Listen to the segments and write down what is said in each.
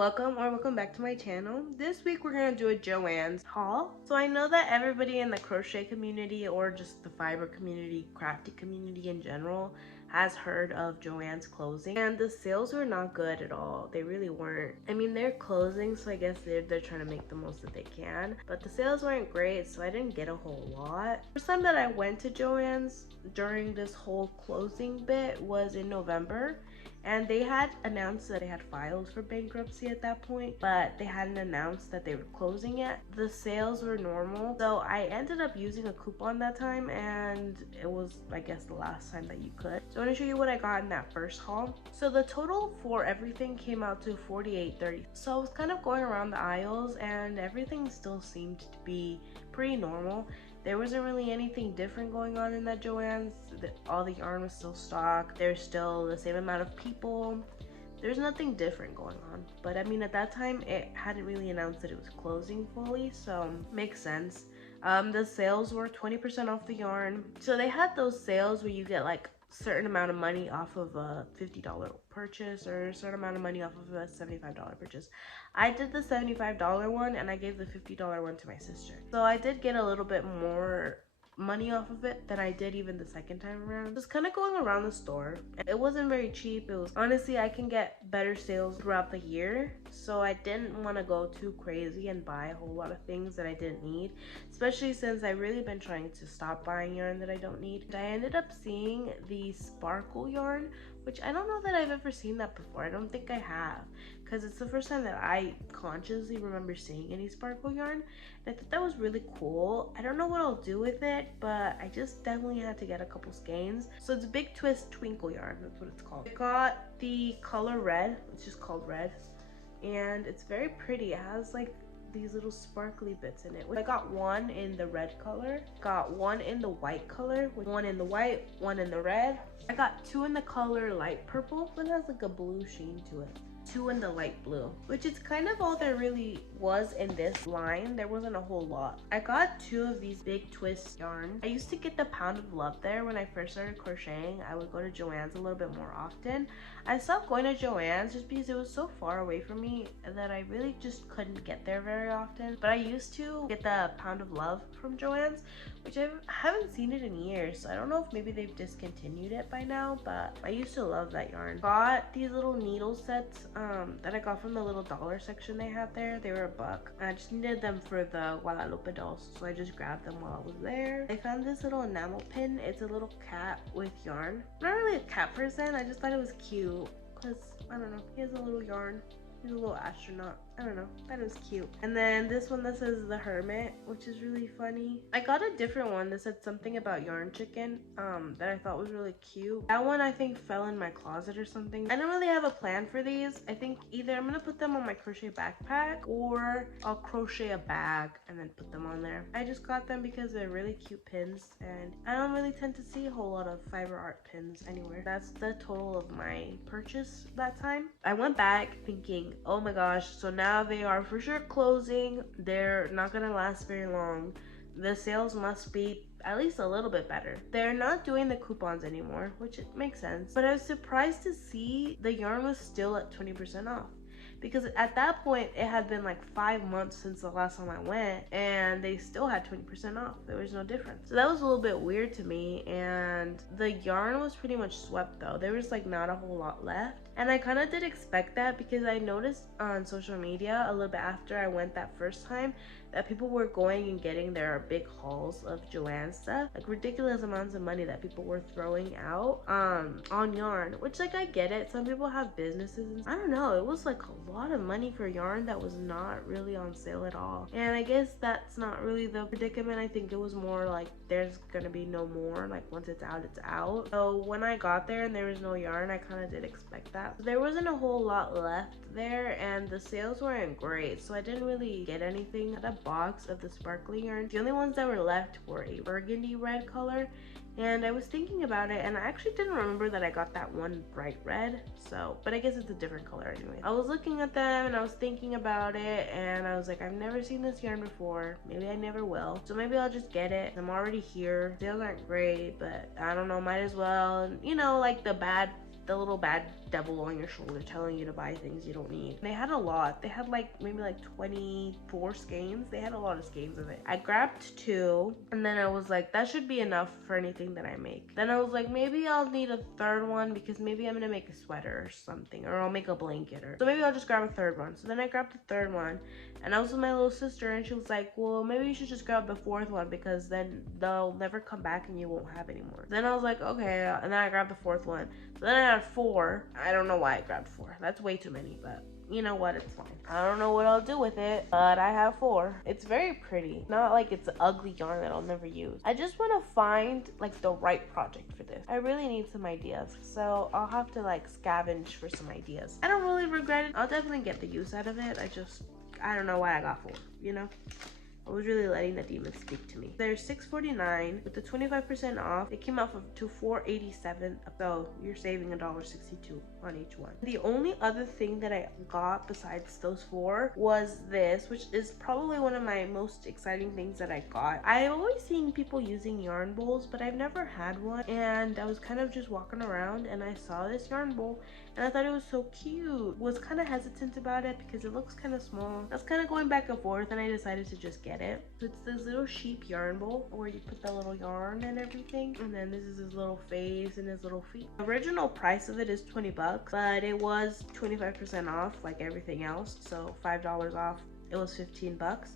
welcome back to my channel. This week we're gonna do a Joann's haul. So I know that everybody in the crochet community or just the fiber community, crafty community in general, has heard of Joann's closing, and the sales were not good at all. They really weren't. I mean, they're closing, so I guess they're trying to make the most that they can, but the sales weren't great, so I didn't get a whole lot. First time that I went to Joann's during this whole closing bit was in November. And they had announced that they had filed for bankruptcy at that point, but they hadn't announced that they were closing yet. The sales were normal, so I ended up using a coupon that time, and it was, I guess, the last time that you could. So I want to show you what I got in that first haul. So the total for everything came out to $48.30. So I was kind of going around the aisles, and everything still seemed to be pretty normal. There wasn't really anything different going on in that Joann's. All the yarn was still stocked. There's still the same amount of people. There's nothing different going on. But I mean, at that time, it hadn't really announced that it was closing fully, so makes sense. The sales were 20% off the yarn. So they had those sales where you get like certain amount of money off of a $50 purchase or a certain amount of money off of a $75 purchase. I did the $75 one and I gave the $50 one to my sister. So I did get a little bit more money off of it than I did even the second time around. Just kind of going around the store. It wasn't very cheap. It was honestly, I can get better sales throughout the year, so I didn't want to go too crazy and buy a whole lot of things that I didn't need, especially since I've really been trying to stop buying yarn that I don't need. I ended up seeing the sparkle yarn, which I don't know that I've ever seen that before. I don't think I have, because it's the first time that I consciously remember seeing any sparkle yarn. And I thought that was really cool. I don't know what I'll do with it, but I just definitely had to get a couple skeins. So it's Big Twist Twinkle yarn, that's what it's called. I got the color red, it's just called red, and it's very pretty. It has like these little sparkly bits in it. I got one in the red color, got one in the white color, one in the white, one in the red. I got two in the color light purple, but it has like a blue sheen to it. Two in the light blue, which is kind of all there really was in this line. There wasn't a whole lot. I got two of these Big Twist yarn. I used to get the Pound of Love there when I first started crocheting. I would go to Joann's a little bit more often. I stopped going to Joann's just because it was so far away from me that I really just couldn't get there very often. But I used to get the Pound of Love from Joann's, which I haven't seen it in years, so I don't know if maybe they've discontinued it by now, but I used to love that yarn. Got these little needle sets that I got from the little dollar section they had there. They were $1. I just needed them for the Guadalupe dolls, so I just grabbed them while I was there. I found this little enamel pin. It's a little cat with yarn. I'm not really a cat person, I just thought it was cute because, I don't know, he has a little yarn. He's a little astronaut. I don't know, that was cute. And then this one that says the Hermit, which is really funny. I got a different one that said something about yarn chicken that I thought was really cute. That one I think fell in my closet or something. I don't really have a plan for these. I think either I'm gonna put them on my crochet backpack or I'll crochet a bag and then put them on there. I just got them because they're really cute pins, and I don't really tend to see a whole lot of fiber art pins anywhere. That's the total of my purchase that time. I went back thinking, oh my gosh, so now they are for sure closing. They're not gonna last very long. The sales must be at least a little bit better. They're not doing the coupons anymore, which makes sense. But I was surprised to see the yarn was still at 20% off, because at that point it had been like 5 months since the last time I went, and they still had 20% off. There was no difference. So that was a little bit weird to me, and the yarn was pretty much swept though. There was like not a whole lot left, and I kind of did expect that because I noticed on social media a little bit after I went that first time that people were going and getting their big hauls of Joann stuff, like ridiculous amounts of money that people were throwing out on yarn, which like I get it. Some people have businesses and I don't know, it was like a lot of money for yarn that was not really on sale at all. And I guess that's not really the predicament. I think it was more like there's gonna be no more, like once it's out, it's out. So when I got there and there was no yarn, I kind of did expect that. There wasn't a whole lot left there, and the sales weren't great, so I didn't really get anything. I had a box of the sparkly yarn. The only ones that were left were a burgundy red color, and I was thinking about it, and I actually didn't remember that I got that one bright red, so, but I guess it's a different color anyway. I was looking at them and I was thinking about it, and I was like, I've never seen this yarn before, maybe I never will, so maybe I'll just get it. I'm already here. Sales aren't great, but I don't know, might as well. You know, like the the little bad devil on your shoulder telling you to buy things you don't need. They had a lot. They had like maybe like 24 skeins. They had a lot of skeins of it. I grabbed 2 and then I was like, that should be enough for anything that I make. Then I was like, maybe I'll need a 3rd one because maybe I'm gonna make a sweater or something, or I'll make a blanket, or so maybe I'll just grab a 3rd one. So then I grabbed the 3rd one and I was with my little sister and she was like, well, maybe you should just grab the 4th one because then they'll never come back and you won't have any more. Then I was like, okay, and then I grabbed the 4th one. So then I had 4. I don't know why I grabbed 4. That's way too many, but you know what, it's fine. I don't know what I'll do with it, but I have 4. It's very pretty. Not like it's ugly yarn that I'll never use. I just want to find like the right project for this. I really need some ideas, so I'll have to like scavenge for some ideas. I don't really regret it. I'll definitely get the use out of it. I don't know why I got 4, you know? I was really letting the demons speak to me. They're $6.49 with the 25% off. It came out to $4.87, so you're saving $1.62 on each one. The only other thing that I got besides those 4 was this, which is probably one of my most exciting things that I got. I've always seen people using yarn bowls, but I've never had one, and I was kind of just walking around and I saw this yarn bowl and I thought it was so cute. Was kind of hesitant about it because it looks kind of small. I was kind of going back and forth and I decided to just get it. So it's this little sheep yarn bowl where you put the little yarn and everything, and then this is his little face and his little feet. The original price of it is 20 bucks, but it was 25% off like everything else, so $5 off. It was 15 bucks.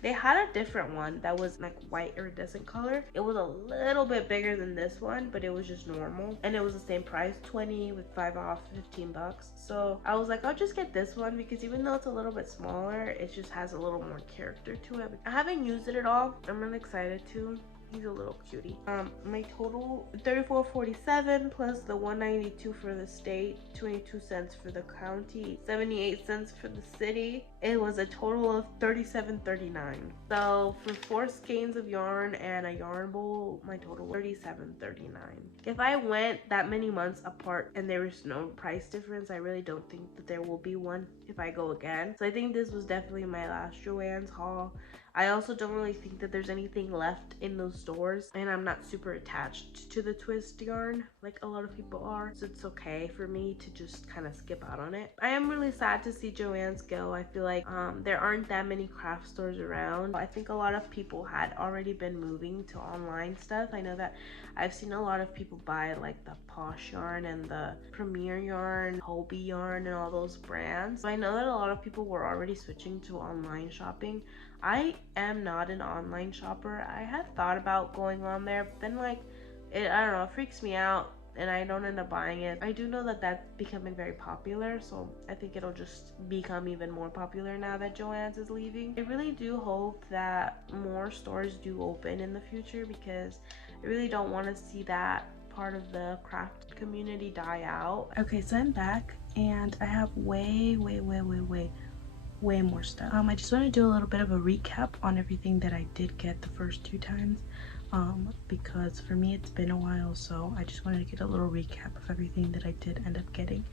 They had a different one that was like white iridescent color. It was a little bit bigger than this one, but it was just normal. And it was the same price, 20 with 5 off, 15 bucks. So I was like, I'll just get this one because even though it's a little bit smaller, it just has a little more character to it. I haven't used it at all. I'm really excited to. He's a little cutie. My total $34.47 plus the $1.92 for the state, 22 cents for the county, 78 cents for the city. It was a total of $37.39. So for 4 skeins of yarn and a yarn bowl, my total was $37.39. If I went that many months apart and there was no price difference, I really don't think that there will be one if I go again. So I think this was definitely my last Joann's haul. I also don't really think that there's anything left in those stores, and I'm not super attached to the twist yarn like a lot of people are, so it's okay for me to just kind of skip out on it. I am really sad to see Joann's go. I feel like there aren't that many craft stores around. I think a lot of people had already been moving to online stuff. I know that I've seen a lot of people buy like the Posh yarn and the Premier yarn, Hobie yarn, and all those brands. So I know that a lot of people were already switching to online shopping. I am not an online shopper. I had thought about going on there, but then like I don't know, it freaks me out and I don't end up buying it. I do know that that's becoming very popular, so I think it'll just become even more popular now that Joann's is leaving. I really do hope that more stores do open in the future because I really don't want to see that part of the craft community die out. Okay, so I'm back and I have way more stuff. I just want to do a little bit of a recap on everything that I did get the first 2 times, because for me it's been a while, so I just wanted to get a little recap of everything that I did end up getting.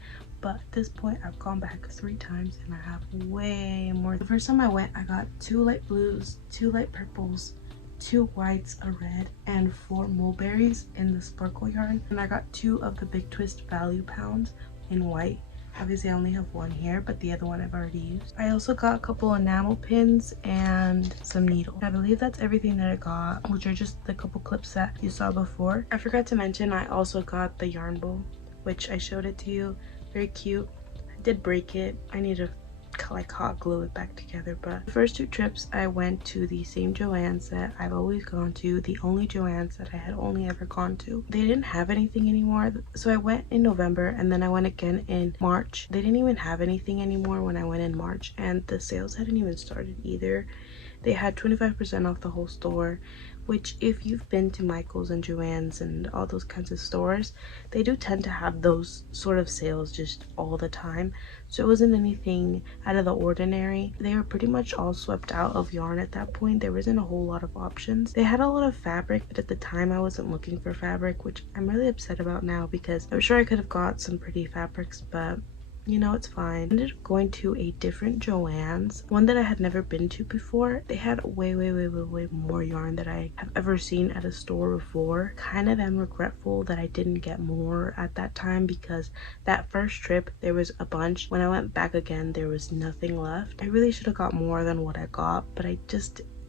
But at this point I've gone back 3 times and I have way more. The first time I went, I got 2 light blues, 2 light purples, 2 whites, a red, and 4 mulberries in the sparkle yarn, and I got 2 of the Big Twist value pounds in white. Obviously I only have 1 here, but the other one I've already used. I also got a couple enamel pins and some needles. I believe that's everything that I got, which are just the couple clips that you saw before. I forgot to mention I also got the yarn bowl, which I showed it to you. Very cute. I did break it. I need to like hot glue it back together. But the first 2 trips I went to the same Joann's that I've always gone to, the only Joann's that I had only ever gone to. They didn't have anything anymore, so I went in November and then I went again in March. They didn't even have anything anymore when I went in March, and the sales hadn't even started either. They had 25% off the whole store, which if you've been to Michael's and Joann's and all those kinds of stores, they do tend to have those sort of sales just all the time. So it wasn't anything out of the ordinary. They were pretty much all swept out of yarn at that point. There wasn't a whole lot of options. They had a lot of fabric, but at the time I wasn't looking for fabric, which I'm really upset about now because I'm sure I could have got some pretty fabrics, but you know, it's fine. I ended up going to a different Joann's, one that I had never been to before. They had way more yarn that I have ever seen at a store before. Kind of am regretful that I didn't get more at that time, because that first trip there was a bunch. When I went back again, there was nothing left. I really should have got more than what I got, but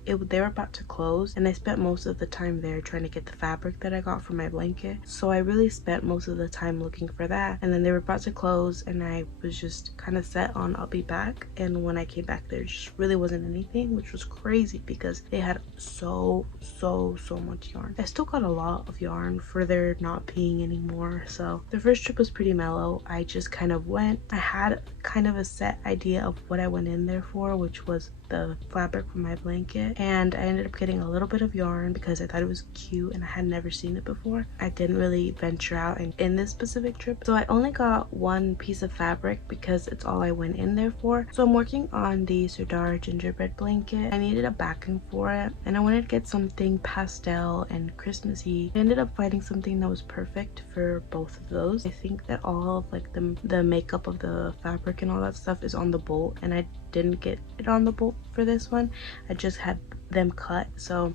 they were about to close, and I spent most of the time there trying to get the fabric that I got for my blanket. So I really spent most of the time looking for that, and then they were about to close, and I was just kind of set on I'll be back. And when I came back, there just really wasn't anything, which was crazy because they had so much yarn. I still got a lot of yarn for there not being any more. So the first trip was pretty mellow. I just kind of went. I had kind of a set idea of what I went in there for, which was the fabric for my blanket, and I ended up getting a little bit of yarn because I thought it was cute and I had never seen it before. I didn't really venture out in this specific trip, so I only got one piece of fabric because it's all I went in there for. So I'm working on the Sardar gingerbread blanket. I needed a backing for it, and I wanted to get something pastel and Christmassy. I ended up finding something that was perfect for both of those. I think that all of like the makeup of the fabric and all that stuff is on the bolt, and I didn't get it on the bolt for this one. I just had them cut, so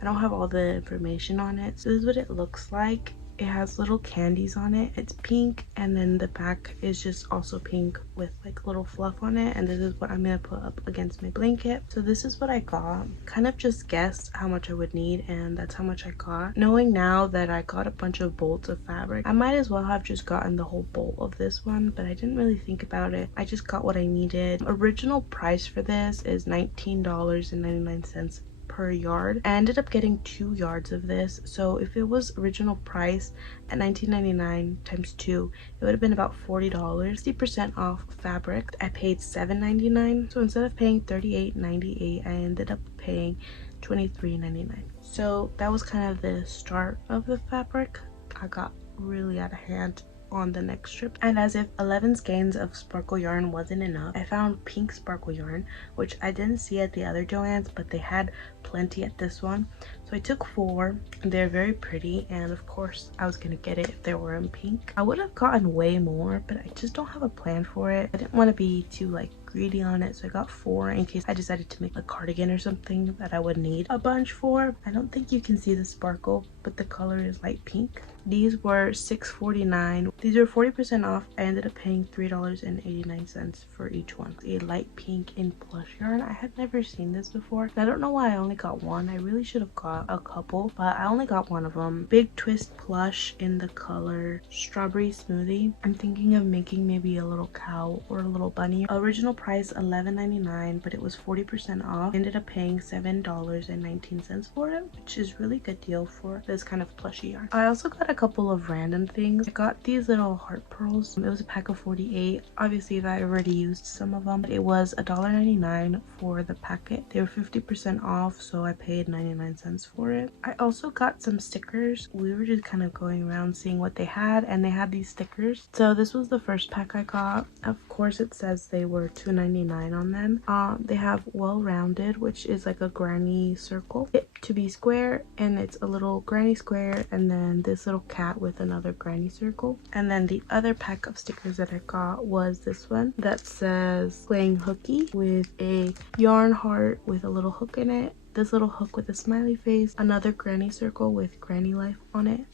I don't have all the information on it. So this is what it looks like. It has little candies on it. It's pink, and then the back is just also pink with like little fluff on it, and this is what I'm gonna put up against my blanket. So this is what I got. Kind of just guessed how much I would need, and that's how much I got. Knowing now that I got a bunch of bolts of fabric, I might as well have just gotten the whole bolt of this one, but I didn't really think about it. I just got what I needed. Original price for this is $19.99 per yard. I ended up getting 2 yards of this, so if it was original price at $19.99 times 2, it would have been about $40. 60% off fabric. I paid $7.99, so instead of paying $38.98, I ended up paying $23.99. So that was kind of the start of the fabric. I got really out of hand on the next trip, and as if 11 skeins of sparkle yarn wasn't enough, I found pink sparkle yarn, which I didn't see at the other Joann's, but they had plenty at this one. So I took 4, and they're very pretty, and of course I was gonna get it if they were in pink. I would have gotten way more, but I just don't have a plan for it. I didn't want to be too like greedy on it, so I got 4 in case I decided to make a cardigan or something that I would need a bunch for. I don't think you can see the sparkle, but the color is light pink. These were $6.49. These were 40% off. I ended up paying $3.89 for each one. A light pink in plush yarn. I had never seen this before. I don't know why I only got one. I really should have got a couple, but I only got one of them. Big twist plush in the color Strawberry Smoothie. I'm thinking of making maybe a little cow or a little bunny. Original price $11.99, but it was 40% off. I ended up paying $7.19 for it, which is really good deal for this kind of plushy yarn. I also got a couple of random things. I got these little heart pearls. It was a pack of 48. Obviously I already used some of them, but it was $1.99 for the packet. They were 50% off, so I paid 99 cents for it. I also got some stickers. We were just kind of going around seeing what they had, and they had these stickers. So this was the first pack I got. Of course it says they were $2.99 on them. They have well rounded, which is like a granny circle. It to be square, and it's a little granny square, and then this little cat with another granny circle. And then the other pack of stickers that I got was this one that says playing hooky, with a yarn heart with a little hook in it, this little hook with a smiley face, another granny circle with granny life on it.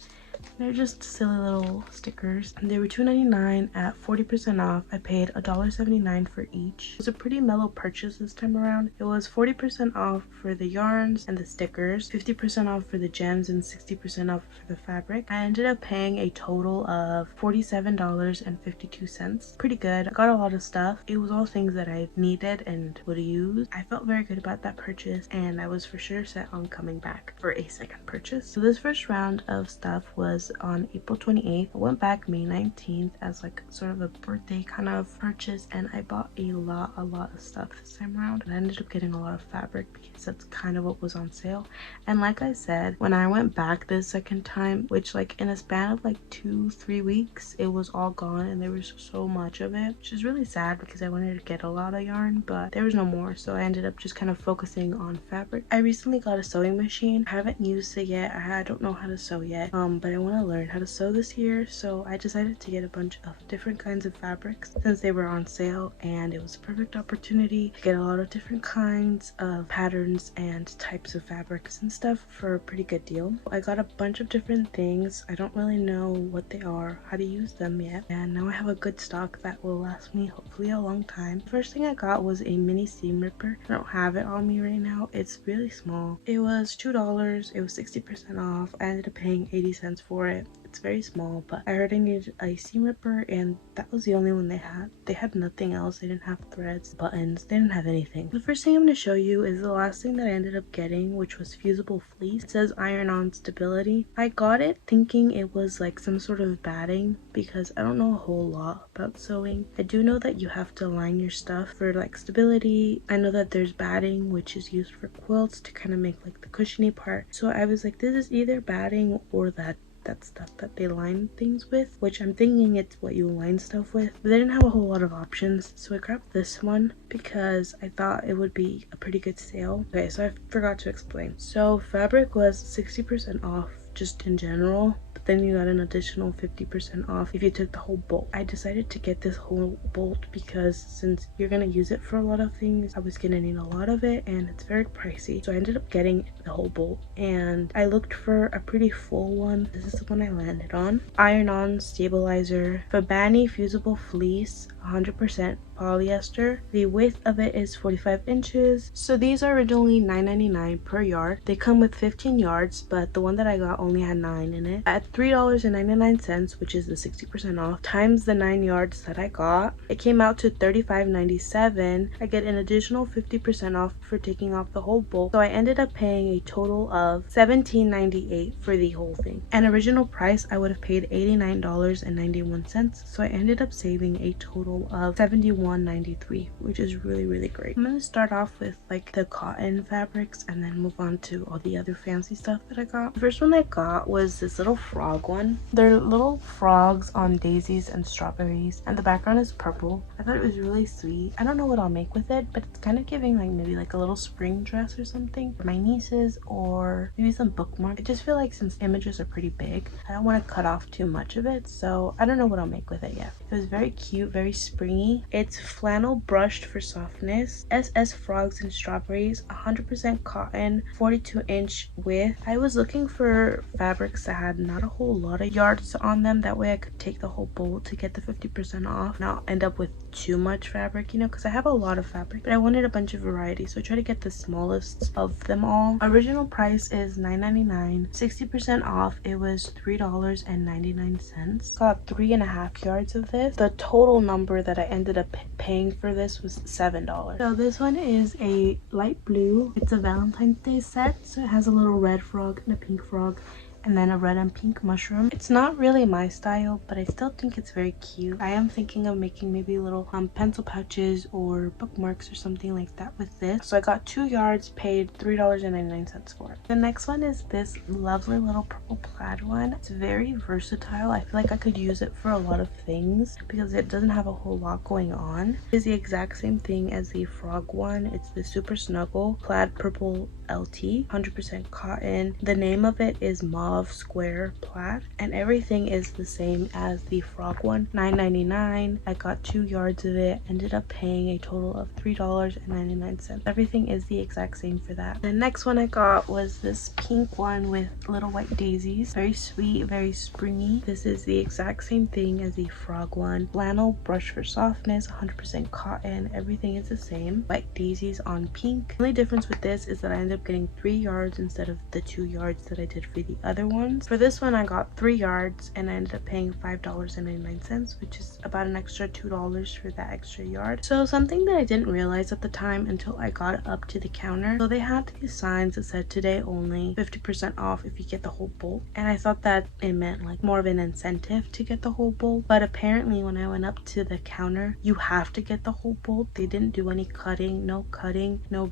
They're just silly little stickers, and they were $2.99 at 40% off. I paid $1.79 for each. It was a pretty mellow purchase this time around. It was 40% off for the yarns and the stickers, 50% off for the gems, and 60% off for the fabric. I ended up paying a total of $47.52. Pretty good. I got a lot of stuff. It was all things that I needed and would use. I felt very good about that purchase, and I was for sure set on coming back for a second purchase. So this first round of stuff was on April 28th. I went back May 19th as like sort of a birthday kind of purchase, and I bought a lot of stuff this time around. And I ended up getting a lot of fabric because that's kind of what was on sale. And like I said, when I went back this second time, which like in a span of like 2-3 weeks, it was all gone, and there was so much of it, which is really sad because I wanted to get a lot of yarn, but there was no more, so I ended up just kind of focusing on fabric. I recently got a sewing machine. I haven't used it yet. I don't know how to sew yet, but I want to learn how to sew this year, so I decided to get a bunch of different kinds of fabrics since they were on sale, and it was a perfect opportunity to get a lot of different kinds of patterns and types of fabrics and stuff for a pretty good deal. I got a bunch of different things. I don't really know what they are, how to use them yet, and now I have a good stock that will last me hopefully a long time. First thing I got was a mini seam ripper. I don't have it on me right now. It's really small. It was $2. It was 60% off. I ended up paying 80 cents for it. It's very small, but I heard I needed a seam ripper, and that was the only one they had. They had nothing else. They didn't have threads, buttons. They didn't have anything. The first thing I'm going to show you is the last thing that I ended up getting, which was fusible fleece. It says iron-on stability. I got it thinking it was like some sort of batting because I don't know a whole lot about sewing. I do know that you have to line your stuff for like stability. I know that there's batting, which is used for quilts to kind of make like the cushiony part. So I was like, this is either batting or that stuff that they line things with, which I'm thinking it's what you line stuff with, but they didn't have a whole lot of options, so I grabbed this one because I thought it would be a pretty good sale. Okay, so I forgot to explain. So fabric was 60% off just in general, but then you got an additional 50% off if you took the whole bolt. I decided to get this whole bolt because since you're gonna use it for a lot of things, I was gonna need a lot of it, and it's very pricey, so I ended up getting the whole bolt, and I looked for a pretty full one. This is the one I landed on. Iron-on stabilizer, Fabani fusible fleece, 100% polyester. The width of it is 45 inches. So these are originally $9.99 per yard. They come with 15 yards, but the one that I got only had 9 in it. At $3.99, which is the 60% off, times the 9 yards that I got, it came out to $35.97. I get an additional 50% off for taking off the whole bolt. So I ended up paying a total of $17.98 for the whole thing. An original price, I would have paid $89.91. So I ended up saving a total of $71.93, which is really great. I'm gonna start off with like the cotton fabrics and then move on to all the other fancy stuff that I got. The first one I got was this little frog one. They're little frogs on daisies and strawberries, and the background is purple. I thought it was really sweet. I don't know what I'll make with it, but it's kind of giving like maybe like a little spring dress or something for my nieces, or maybe some bookmark. I just feel like since images are pretty big, I don't want to cut off too much of it, so I don't know what I'll make with it yet. It was very cute, very springy. It's flannel brushed for softness. SS frogs and strawberries, 100% cotton, 42-inch width. I was looking for fabrics that had not a whole lot of yards on them. That way I could take the whole bolt to get the 50% off, not end up with too much fabric, you know, because I have a lot of fabric, but I wanted a bunch of variety, so I tried to get the smallest of them all. Original price is $9.99. 60% off, it was $3.99. Got 3.5 yards of this. The total number that I ended up paying for this was $7. So this one is a light blue. It's a Valentine's Day set, so it has a little red frog and a pink frog, and then a red and pink mushroom. It's not really my style, but I still think it's very cute. I am thinking of making maybe little pencil pouches or bookmarks or something like that with this. So I got 2 yards, paid $3.99 for it. The next one is this lovely little purple plaid one. It's very versatile. I feel like I could use it for a lot of things because it doesn't have a whole lot going on. It is the exact same thing as the frog one. It's the Super Snuggle plaid purple LT, 100% cotton. The name of it is Mauve Square Plaid, and everything is the same as the frog one. $9.99. I got 2 yards of it, ended up paying a total of $3.99. Everything is the exact same for that. The next one I got was this pink one with little white daisies. Very sweet, very springy. This is the exact same thing as the frog one. Flannel brush for softness, 100% cotton. Everything is the same. White daisies on pink. The only difference with this is that I ended up getting 3 yards instead of the 2 yards that I did for the other ones. For this one I got 3 yards and I ended up paying $5.99, which is about an extra $2 for that extra yard. So something that I didn't realize at the time until I got it up to the counter, so they had these signs that said today only, 50% off if you get the whole bolt, and I thought that it meant like more of an incentive to get the whole bolt, but apparently when I went up to the counter, you have to get the whole bolt. They didn't do any cutting, no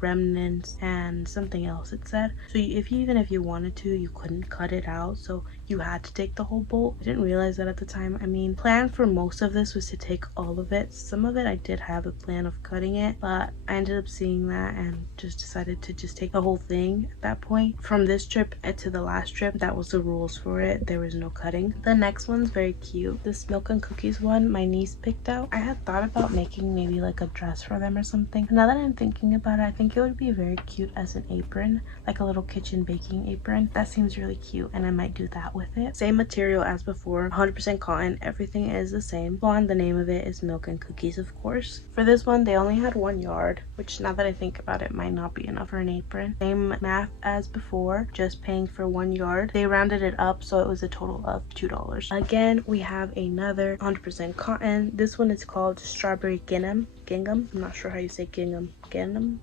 remnants, and something something else, it said. So even if you wanted to, you couldn't cut it out, so you had to take the whole bolt. I didn't realize that at the time. I mean, plan for most of this was to take all of it. Some of it I did have a plan of cutting it, but I ended up seeing that and just decided to just take the whole thing at that point. From this trip to the last trip, that was the rules for it. There was no cutting. The next one's very cute. This milk and cookies one my niece picked out. I had thought about making maybe like a dress for them or something. Now that I'm thinking about it, I think it would be very cute as an apron, like a little kitchen baking apron. That seems really cute, and I might do that with it. Same material as before, 100% cotton. Everything is the same. On the name of it is milk and cookies, of course. For this one, they only had 1 yard, which now that I think about it might not be enough for an apron. Same math as before, just paying for 1 yard. They rounded it up, so it was a total of $2. Again, we have another 100% cotton. This one is called Strawberry Gingham. I'm not sure how you say gingham. Gingham.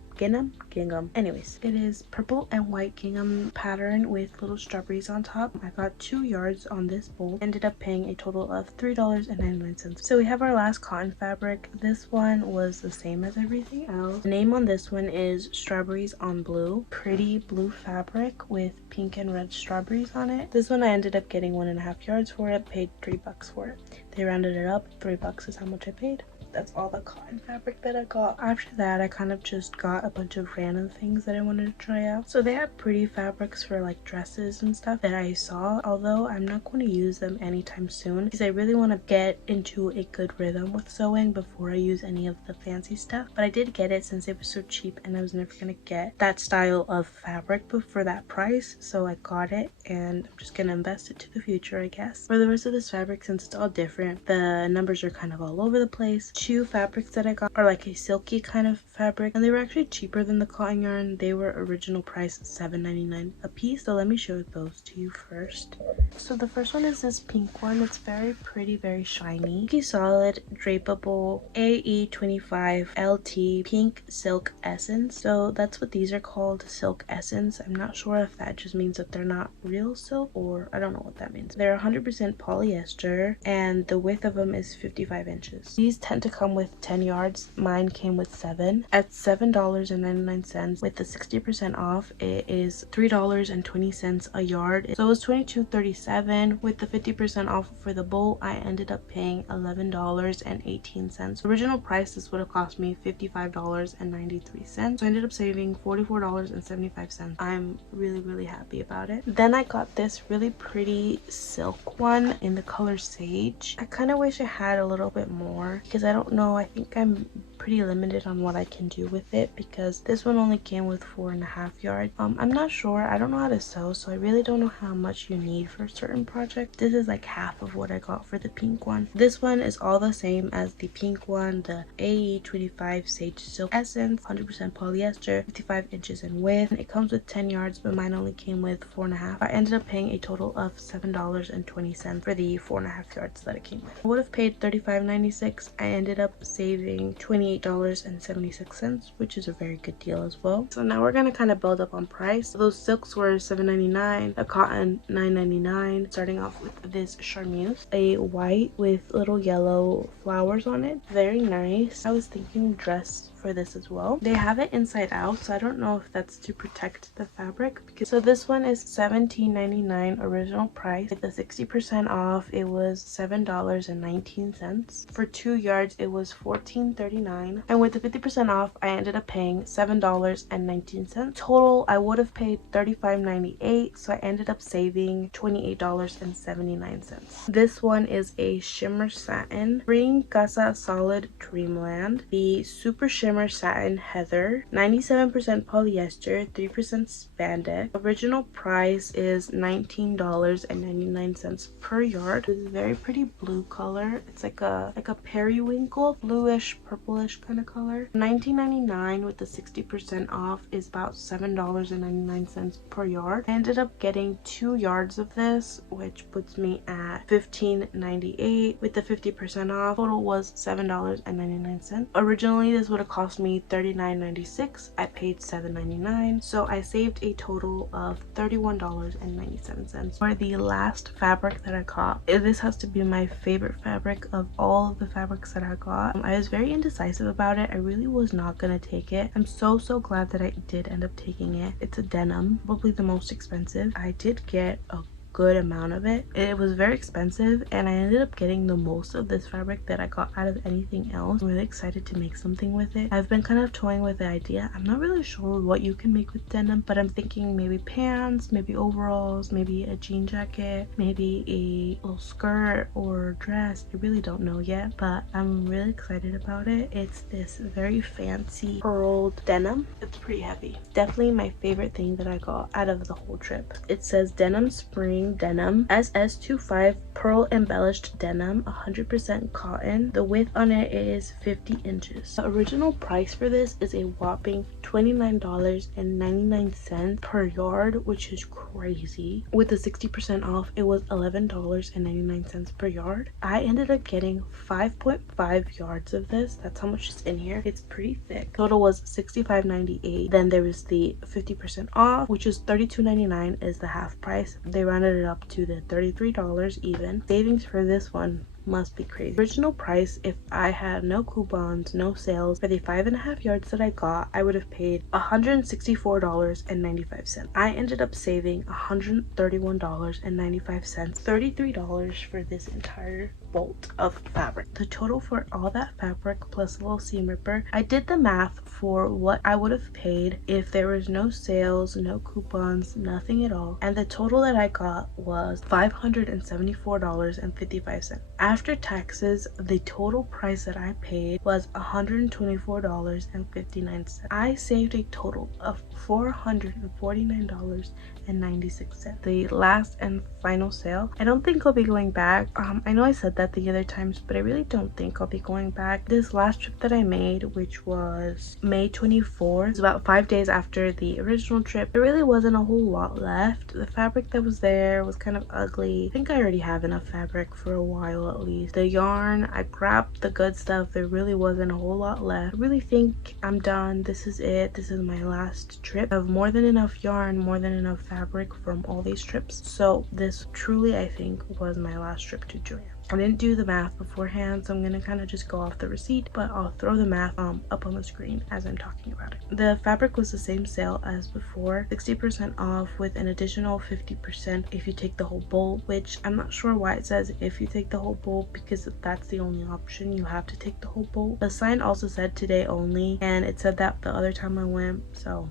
Anyways, it is purple and white gingham pattern with little strawberries on top. I got 2 yards on this bowl. Ended up paying a total of $3.99. So we have our last cotton fabric. This one was the same as everything else. The name on this one is Strawberries on Blue. Pretty blue fabric with pink and red strawberries on it. This one I ended up getting 1.5 yards for it. Paid $3 for it. They rounded it up. $3 is how much I paid. That's all the cotton fabric that I got. After that, I kind of just got a bunch of random things that I wanted to try out. So they had pretty fabrics for like dresses and stuff that I saw, although I'm not going to use them anytime soon because I really want to get into a good rhythm with sewing before I use any of the fancy stuff. But I did get it since it was so cheap and I was never going to get that style of fabric for that price. So I got it and I'm just going to invest it to the future, I guess. For the rest of this fabric, since it's all different, the numbers are kind of all over the place. 2 fabrics that I got are like a silky kind of fabric, and they were actually cheaper than the cotton yarn. They were original price $7.99 a piece. So let me show those to you first. So the first one is this pink one. It's very pretty, very shiny. Silky solid drapeable AE25 LT pink silk essence. So that's what these are called, silk essence. I'm not sure if that just means that they're not real silk, or I don't know what that means. They're 100% polyester and the width of them is 55 inches. These tend to come with 10 yards. Mine came with 7 at $7.99. With the 60% off, it is $3.20 a yard. So it was $22.37. With the 50% off for the bolt, I ended up paying $11.18. Original price, this would have cost me $55.93. So I ended up saving $44.75. I'm really happy about it. Then I got this really pretty silk one in the color sage. I kind of wish I had a little bit more because I don't know, I think I'm pretty limited on what I can do with it because this one only came with 4.5 yards. I'm not sure, I don't know how to sew, so I really don't know how much you need for a certain project. This is like half of what I got for the pink one. This one is all the same as the pink one, the AE25 Sage Silk Essence, 100% polyester, 55 inches in width. It comes with 10 yards, but mine only came with 4.5. I ended up paying a total of $7.20 for the 4.5 yards that it came with. I would have paid $35.96. I ended up saving $28.76, which is a very good deal as well. So now we're gonna kind of build up on price. Those silks were $7.99, a cotton $9.99. Starting off with this charmeuse, a white with little yellow flowers on it, very nice. I was thinking dress for this as well. They have it inside out, so I don't know if that's to protect the fabric. So this one is $17.99 original price. With the 60% off, it was $7.19. For 2 yards, it was $14.39, and with the 50% off, I ended up paying $7.19. Total, I would have paid $35.98, so I ended up saving $28.79. This one is a shimmer satin Spring Casa Solid Dreamland, the Super Shimmer Satin Heather, 97% polyester, 3% spandex. Original price is $19.99 per yard. This is a very pretty blue color. It's like a periwinkle, bluish, purplish kind of color. $19.99 with the 60% off is about $7.99 per yard. I ended up getting 2 yards of this, which puts me at $15.98. With the 50% off, total was $7.99. Originally, this would have cost cost me $39.96. I paid $7.99, so I saved a total of $31.97 for the last fabric that I got. This has to be my favorite fabric of all of the fabrics that I got. I was very indecisive about it. I really was not gonna take it. I'm so glad that I did end up taking it. It's a denim, probably the most expensive. I did get a good amount of it. It was very expensive, and I ended up getting the most of this fabric that I got out of anything else. I'm really excited to make something with it. I've been kind of toying with the idea. I'm not really sure what you can make with denim, but I'm thinking maybe pants, maybe overalls, maybe a jean jacket, maybe a little skirt or dress. I really don't know yet, but I'm really excited about it. It's this very fancy pearled denim. It's pretty heavy. Definitely my favorite thing that I got out of the whole trip. It says denim spring denim SS25 pearl embellished denim, 100% cotton. The width on it is 50 inches. The original price for this is a whopping $29.99 per yard, which is crazy. With the 60% off, it was $11.99 per yard. I ended up getting 5.5 yards of this. That's how much is in here. It's pretty thick. Total was $65.98. Then there was the 50% off, which is $32.99 is the half price. They rounded it up to the $33 even. Savings for this one must be crazy. Original price, if I had no coupons, no sales, for the 5.5 yards that I got, I would have paid $164.95. I ended up saving $131.95, $33 for this entire bolt of fabric. The total for all that fabric plus a little seam ripper, I did the math for what I would have paid if there was no sales, no coupons, nothing at all, and the total that I got was $574.55. After taxes, the total price that I paid was $124.59. I saved a total of $449.96. The last and final sale. I don't think I'll be going back. I know I said that the other times, but I really don't think I'll be going back. This last trip that I made, which was May 24th, it's about 5 days after the original trip. There really wasn't a whole lot left. The fabric that was there was kind of ugly. I think I already have enough fabric for a while at least. The yarn, I grabbed the good stuff. There really wasn't a whole lot left. I really think I'm done. This is it. This is my last trip. I have more than enough yarn, more than enough fabric from all these trips. So this truly, I think, was my last trip to Joann. I didn't do the math beforehand, so I'm gonna kind of just go off the receipt, but I'll throw the math up on the screen as I'm talking about it. The fabric was the same sale as before, 60% off with an additional 50% if you take the whole bolt, which I'm not sure why it says if you take the whole bolt, because that's the only option. You have to take the whole bolt. The sign also said today only, and it said that the other time I went, so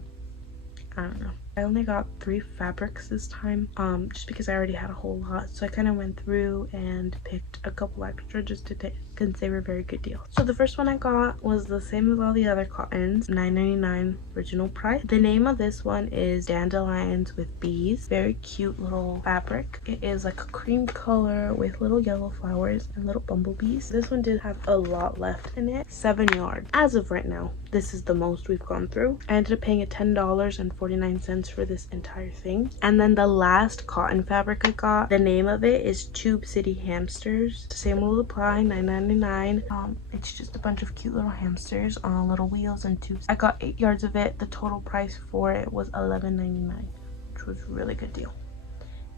I don't know. I only got 3 fabrics this time, just because I already had a whole lot, so I kind of went through and picked a couple extra just to take, because they were very good deals. So the first one I got was the same as all the other cottons, $9.99 original price. The name of this one is Dandelions with Bees. Very cute little fabric. It is like a cream color with little yellow flowers and little bumblebees. This one did have a lot left in it. 7 yards as of right now. This is the most we've gone through. I ended up paying $10.49 for this entire thing. And then the last cotton fabric I got, the name of it is Tube City Hamsters. The same will apply, $9.99. It's just a bunch of cute little hamsters on little wheels and tubes. I got 8 yards of it. The total price for it was $11.99, which was a really good deal.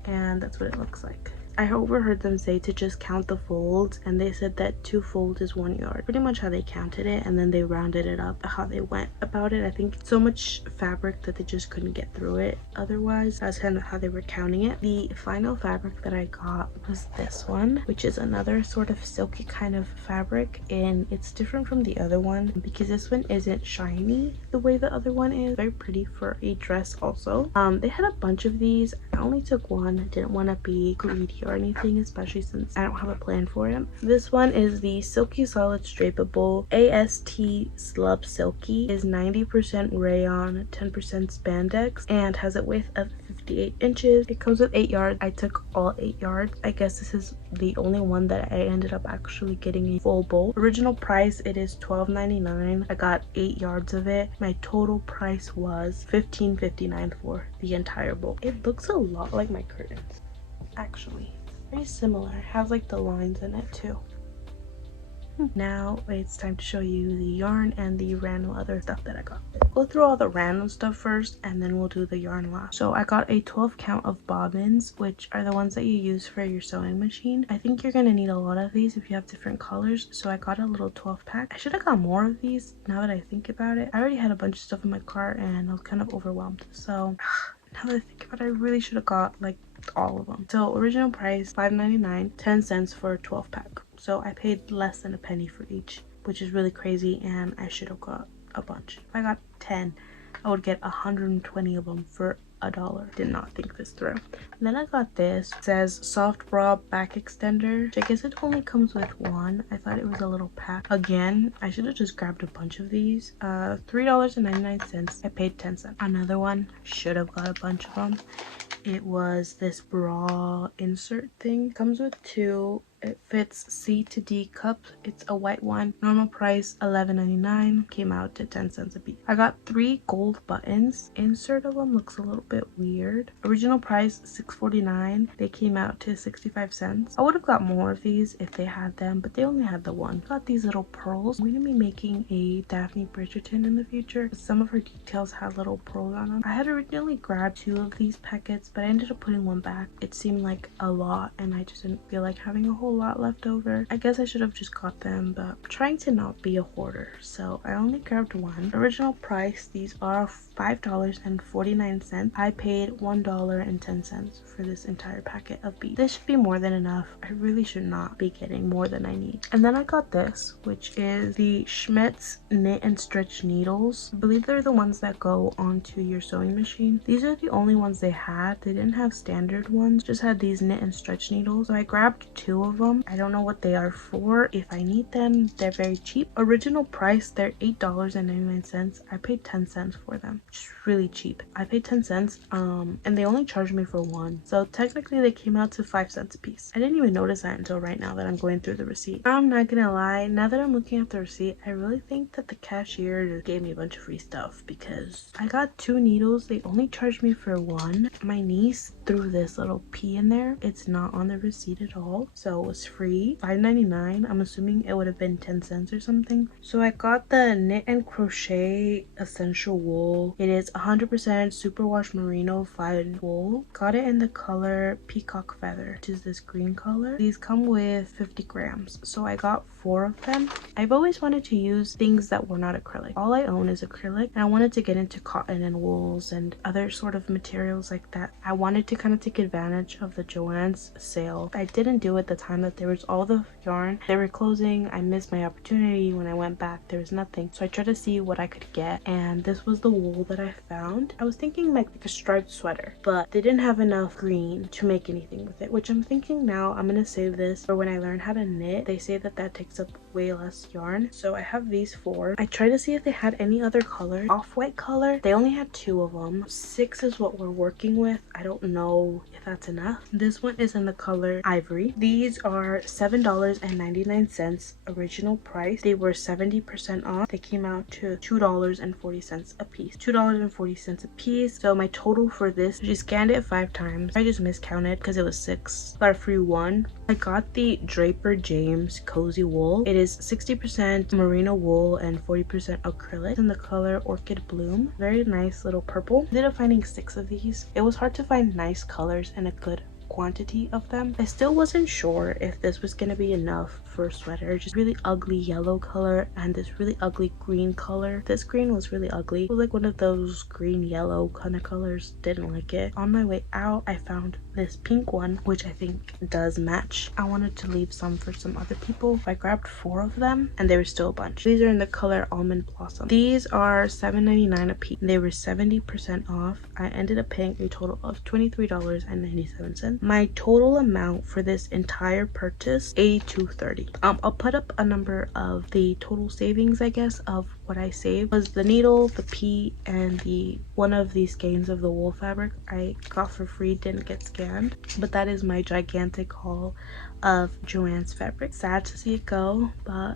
And that's what it looks like. I overheard them say to just count the folds, and they said that 2 folds is 1 yard. Pretty much how they counted it, and then they rounded it up how they went about it. I think so much fabric that they just couldn't get through it otherwise. That's kind of how they were counting it. The final fabric that I got was this one, which is another sort of silky kind of fabric, and it's different from the other one because this one isn't shiny the way the other one is. Very pretty for a dress also. They had a bunch of these. I only took one. I didn't want to be greedy or anything, especially since I don't have a plan for it. This one is the Silky Solid Straightable AST Slub Silky. It is 90% rayon, 10% spandex, and has a width of 58 inches. It comes with 8 yards. I took all 8 yards. I guess this is the only one that I ended up actually getting a full bolt. Original price, it is $12.99. I got 8 yards of it. My total price was $15.59 for the entire bolt. It looks a lot like my curtains, actually. Very similar. It has like the lines in it too. Now it's time to show you the yarn and the random other stuff that I got. Go through all the random stuff first and then we'll do the yarn last. So I got a 12 count of bobbins, which are the ones that you use for your sewing machine. I think you're gonna need a lot of these if you have different colors, so I got a little 12 pack. I should have got more of these now that I think about it. I already had a bunch of stuff in my cart and I was kind of overwhelmed, so now that I think about it, I really should have got like all of them. So original price $5.99, 10 cents for a 12 pack. So I paid less than a penny for each, which is really crazy, and I should have got a bunch. If I got 10, I would get 120 of them for $1. Did not think this through. And then I got this. It says soft bra back extender, which I guess it only comes with one. I thought it was a little pack. Again, I should have just grabbed a bunch of these. $3.99. I paid 10 cents. Another one, should have got a bunch of them. It was this bra insert thing. Comes with two. It fits C to D cups. It's a white one. Normal price $11.99. Came out to 10 cents a piece. I got 3 gold buttons. Insert of them looks a little bit weird. Original price $6.49. They came out to 65 cents. I would have got more of these if they had them, but they only had the one. Got these little pearls. I'm going to be making a Daphne Bridgerton in the future. Some of her details had little pearls on them. I had originally grabbed 2 of these packets, but I ended up putting one back. It seemed like a lot and I just didn't feel like having a whole lot left over. I guess I should have just got them, but I'm trying to not be a hoarder, so I only grabbed one. Original price, these are $5.49. I paid $1.10 for this entire packet of beads. This should be more than enough. I really should not be getting more than I need. And then I got this, which is the Schmitz knit and stretch needles. I believe they're the ones that go onto your sewing machine. These are the only ones they had. They didn't have standard ones, just had these knit and stretch needles. So I grabbed 2 of them. I don't know what they are for. If I need them, they're very cheap. Original price, they're $8.99. I paid 10 cents for them. Just really cheap. I paid 10 cents and they only charged me for one, so technically they came out to 5 cents a piece. I didn't even notice that until right now that I'm going through the receipt. I'm not gonna lie, now that I'm looking at the receipt, I really think that the cashier just gave me a bunch of free stuff because I got 2 needles. They only charged me for one. My niece threw this little pea in there. It's not on the receipt at all, so it was free. $5.99. I'm assuming it would have been 10 cents or something. So I got the knit and crochet essential wool. It is 100% superwash merino fine wool. Got it in the color peacock feather, which is this green color. These come with 50 grams, so I got 4 of them. I've always wanted to use things that were not acrylic. All I own is acrylic, and I wanted to get into cotton and wools and other sort of materials like that. I wanted to kind of take advantage of the Joann's sale. I didn't do it the time that there was all the yarn. They were closing. I missed my opportunity. When I went back, there was nothing, so I tried to see what I could get, and this was the wool that I found. I was thinking like a striped sweater, but they didn't have enough green to make anything with it, which I'm thinking now I'm gonna save this for when I learn how to knit. They say that that takes up way less yarn, so I have these 4. I tried to see if they had any other color. Off-white color, they only had 2 of them. 6 is what we're working with. I don't know if that's enough. This one is in the color ivory. These are $7.99 original price. They were 70% off. They came out to $2.40 a piece. $2.40 a piece. So my total for this, she scanned it 5 times. I just miscounted because it was 6. Got a free 1. I got the Draper James cozy wool. It is 60% merino wool and 40% acrylic. It's in the color orchid bloom. Very nice little purple. I ended up finding 6 of these. It was hard to find nice colors and a good quantity of them. I still wasn't sure if this was gonna be enough for a sweater. Just really ugly yellow color and this really ugly green color. This green was really ugly. It was like one of those green yellow kind of colors. Didn't like it. On my way out, I found this pink one, which I think does match. I wanted to leave some for some other people. I grabbed 4 of them and there was still a bunch. These are in the color almond blossom. These are $7.99 a piece. They were 70% off. I ended up paying a total of $23.97. My total amount for this entire purchase, $82.30. I'll put up a number of the total savings, I guess, of what I saved. Was the needle, the pea, and the one of these skeins of the wool fabric I got for free, didn't get scanned. But that is my gigantic haul of Joann's fabric. Sad to see it go, but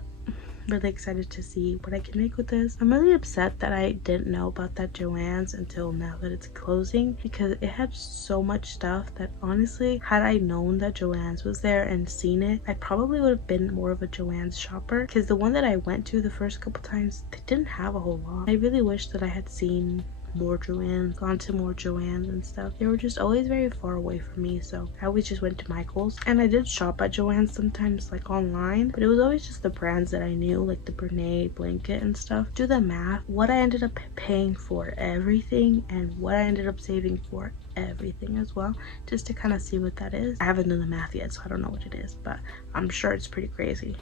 really excited to see what I can make with this. I'm really upset that I didn't know about that Joann's until now that it's closing, because it had so much stuff that honestly, had I known that Joann's was there and seen it, I probably would have been more of a Joann's shopper, because the one that I went to the first couple times, they didn't have a whole lot. I really wish that I had seen more Joann, gone to more Joann's and stuff. They were just always very far away from me, so I always just went to Michael's. And I did shop at Joann's sometimes, like online, but it was always just the brands that I knew, like the Brene blanket and stuff. Do the math, what I ended up paying for everything and what I ended up saving for everything as well, just to kind of see what that is. I haven't done the math yet, so I don't know what it is, but I'm sure it's pretty crazy.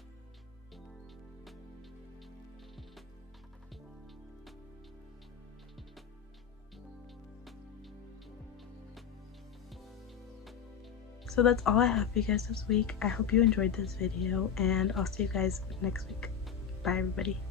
So that's all I have for you guys this week. I hope you enjoyed this video, and I'll see you guys next week. Bye everybody.